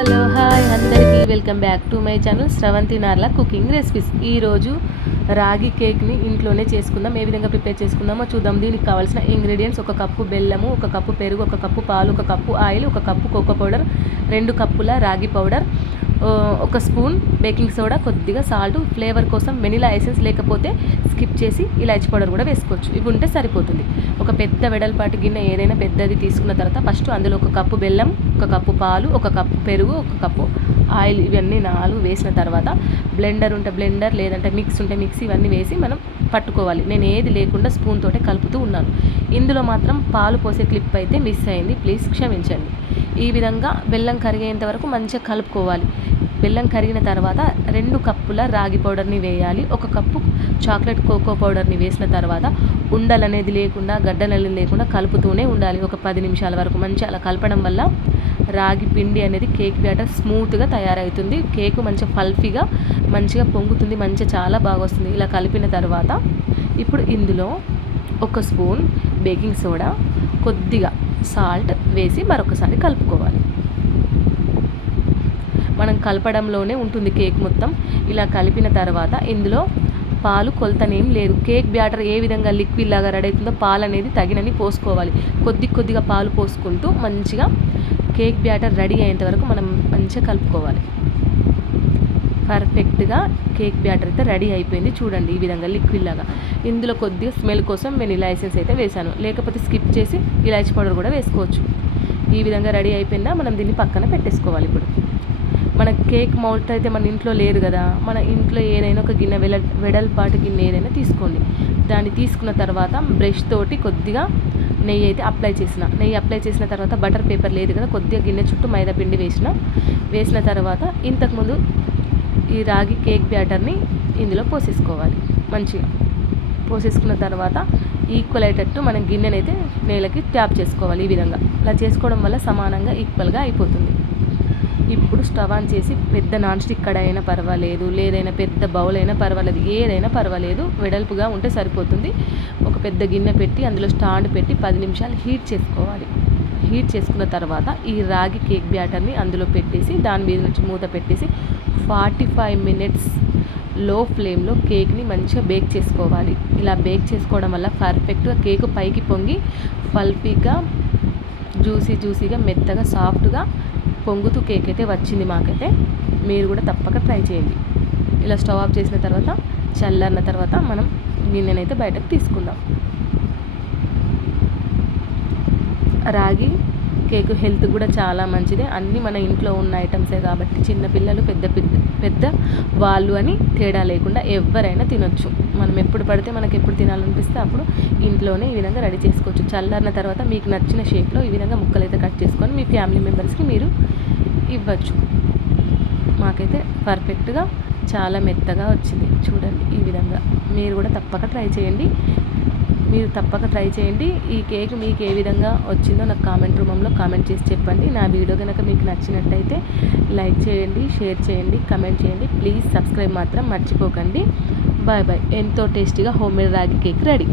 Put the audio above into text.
Hello hi అందరికీ welcome back to my channel Sravanthi Narla cooking recipes. ఈరోజు రాగి కేక్ని ఇంట్లోనే చేసుకుందాం. ఏ విధంగా ప్రిపేర్ చేసుకుందామో చూద్దాం. దీనికి కావాల్సిన ఇంగ్రీడియంట్స్: 1 కప్పు బెల్లము, 1 కప్పు పెరుగు, 1 కప్పు పాలు, 1 cup oil, 1 cup cocoa powder, 2 కప్పుల ragi powder, 1 spoon baking soda, కొద్దిగా సాల్ట్, ఫ్లేవర్ కోసం వెనిలా ఎసెన్స్, లేకపోతే స్కిప్ చేసి ఇలాచి పౌడర్ కూడా వేసుకోవచ్చు. ఇవి ఉంటే సరిపోతుంది. ఒక పెద్ద వెడల్పాటి గిన్నె ఏదైనా పెద్దది తీసుకున్న తర్వాత ఫస్ట్ అందులో 1 కప్పు బెల్లం, 1 కప్పు పాలు, 1 కప్పు పెరుగు, 1 కప్పు ఆయిల్, ఇవన్నీ 4 వేసిన తర్వాత బ్లెండర్ ఉంటే బ్లెండర్, లేదంటే మిక్స్ ఉంటే మిక్సీ, ఇవన్నీ వేసి మనం పట్టుకోవాలి. నేను ఏది లేకుండా స్పూన్ తోటే కలుపుతూ ఉన్నాను. ఇందులో మాత్రం పాలు పోసే క్లిప్ అయితే మిస్ అయింది, ప్లీజ్ క్షమించండి. ఈ విధంగా బెల్లం కరిగేంత వరకు మంచిగా కలుపుకోవాలి. బెల్లం కరిగిన తర్వాత 2 కప్పుల రాగి పౌడర్ని వేయాలి. 1 కప్పు చాక్లెట్ కోకో పౌడర్ని వేసిన తర్వాత ఉండలు అనేది లేకుండా, గడ్డలు అనేది లేకుండా కలుపుతూనే ఉండాలి. ఒక 10 నిమిషాల వరకు మంచిగా అలా కలపడం వల్ల రాగి పిండి అనేది కేక్ బ్యాటర్ స్మూత్గా తయారవుతుంది. కేకు మంచిగా పల్ఫీగా మంచిగా పొంగుతుంది, మంచిగా చాలా బాగా వస్తుంది. ఇలా కలిపిన తర్వాత ఇప్పుడు ఇందులో 1 స్పూన్ బేకింగ్ సోడా, కొద్దిగా సాల్ట్ వేసి మరొకసారి కలుపుకోవాలి. మనం కలపడంలోనే ఉంటుంది కేక్ మొత్తం. ఇలా కలిపిన తర్వాత ఇందులో పాలు కొలతనేం లేదు. కేక్ బ్యాటర్ ఏ విధంగా లిక్విడ్ లాగా రెడీ అవుతుందో పాలు అనేది తగినని పోసుకోవాలి. కొద్దిగా పాలు పోసుకుంటూ మంచిగా కేక్ బ్యాటర్ రెడీ అయ్యేంత వరకు మనం మంచిగా కలుపుకోవాలి. పర్ఫెక్ట్గా కేక్ బ్యాటర్ అయితే రెడీ అయిపోయింది. చూడండి, ఈ విధంగా లిక్విడ్ లాగా. ఇందులో కొద్దిగా స్మెల్ కోసం వెనిలా ఎసెన్స్ అయితే వేసాను, లేకపోతే స్కిప్ చేసి ఇలాచి పౌడర్ కూడా వేసుకోవచ్చు. ఈ విధంగా రెడీ అయిపోయిందా, మనం దీన్ని పక్కన పెట్టేసుకోవాలి. ఇప్పుడు మన కేక్ మౌల్ట్ అయితే మన ఇంట్లో లేదు కదా, మన ఇంట్లో ఏదైనా ఒక గిన్నె, వెడల్పాటి గిన్నె ఏదైనా తీసుకోండి. దాన్ని తీసుకున్న తర్వాత బ్రష్ తోటి కొద్దిగా నెయ్యి అయితే అప్లై చేసిన తర్వాత బటర్ పేపర్ లేదు కదా, కొద్దిగా గిన్నె చుట్టూ మైదా పిండి వేసిన తర్వాత ఇంతకుముందు ఈ రాగి కేక్ బ్యాటర్ని ఇందులో పోసేసుకోవాలి. మంచిగా పోసేసుకున్న తర్వాత ఈక్వల్ అయ్యేటట్టు మనం గిన్నెనైతే నేలకి ట్యాప్ చేసుకోవాలి. ఈ విధంగా అలా చేసుకోవడం వల్ల సమానంగా ఈక్వల్గా అయిపోతుంది. ఇప్పుడు స్టవ్ ఆన్ చేసి పెద్ద నాన్ స్టిక్ కడాయి అయినా పర్వాలేదు, లేదైనా పెద్ద బౌల్ అయినా పర్వాలేదు, ఏదైనా పర్వాలేదు, వెడల్పుగా ఉంటే సరిపోతుంది. ఒక పెద్ద గిన్నె పెట్టి అందులో స్టాండ్ పెట్టి 10 నిమిషాలు హీట్ చేసుకోవాలి. హీట్ చేసుకున్న తర్వాత ఈ రాగి కేక్ బ్యాటర్ని అందులో పెట్టేసి దాని మీద నుంచి మూత పెట్టేసి 45 మినిట్స్ లో ఫ్లేమ్లో కేక్ని మంచిగా బేక్ చేసుకోవాలి. ఇలా బేక్ చేసుకోవడం వల్ల పర్ఫెక్ట్గా కేకు పైకి పొంగి పల్పీగా, జ్యూసీగా, మెత్తగా, సాఫ్ట్గా పొంగుతూ కేక్ అయితే వచ్చింది మాకైతే. మీరు కూడా తప్పక ట్రై చేయండి. ఇలా స్టవ్ ఆఫ్ చేసిన తర్వాత చల్లారిన తర్వాత మనం గిన్నెనైతే బయటకు తీసుకుందాం. రాగి కేక్ హెల్త్ కూడా చాలా మంచిదే. అన్నీ మన ఇంట్లో ఉన్న ఐటమ్సే కాబట్టి చిన్నపిల్లలు, పెద్ద వాళ్ళు అని తేడా లేకుండా ఎవరైనా తినొచ్చు. మనం ఎప్పుడు పడితే మనకు ఎప్పుడు తినాలనిపిస్తే అప్పుడు ఇంట్లోనే ఈ విధంగా రెడీ చేసుకోవచ్చు. చల్లారిన తర్వాత మీకు నచ్చిన షేప్లో ఈ విధంగా ముక్కలు అయితే కట్ చేసుకొని మీ ఫ్యామిలీ మెంబర్స్కి మీరు ఇవ్వచ్చు. మాకైతే పర్ఫెక్ట్గా చాలా మెత్తగా వచ్చింది. చూడండి, ఈ విధంగా మీరు కూడా తప్పక ట్రై చేయండి. ఈ కేక్ మీకు ఏ విధంగా వచ్చిందో నాకు కామెంట్ రూపంలో కామెంట్ చేసి చెప్పండి. నా వీడియో కనుక మీకు నచ్చినట్టయితే లైక్ చేయండి, షేర్ చేయండి, కామెంట్ చేయండి. ప్లీజ్ సబ్స్క్రైబ్ మాత్రం మర్చిపోకండి. Bye bye. ఎంతో టేస్టీగా home made ragi cake ready.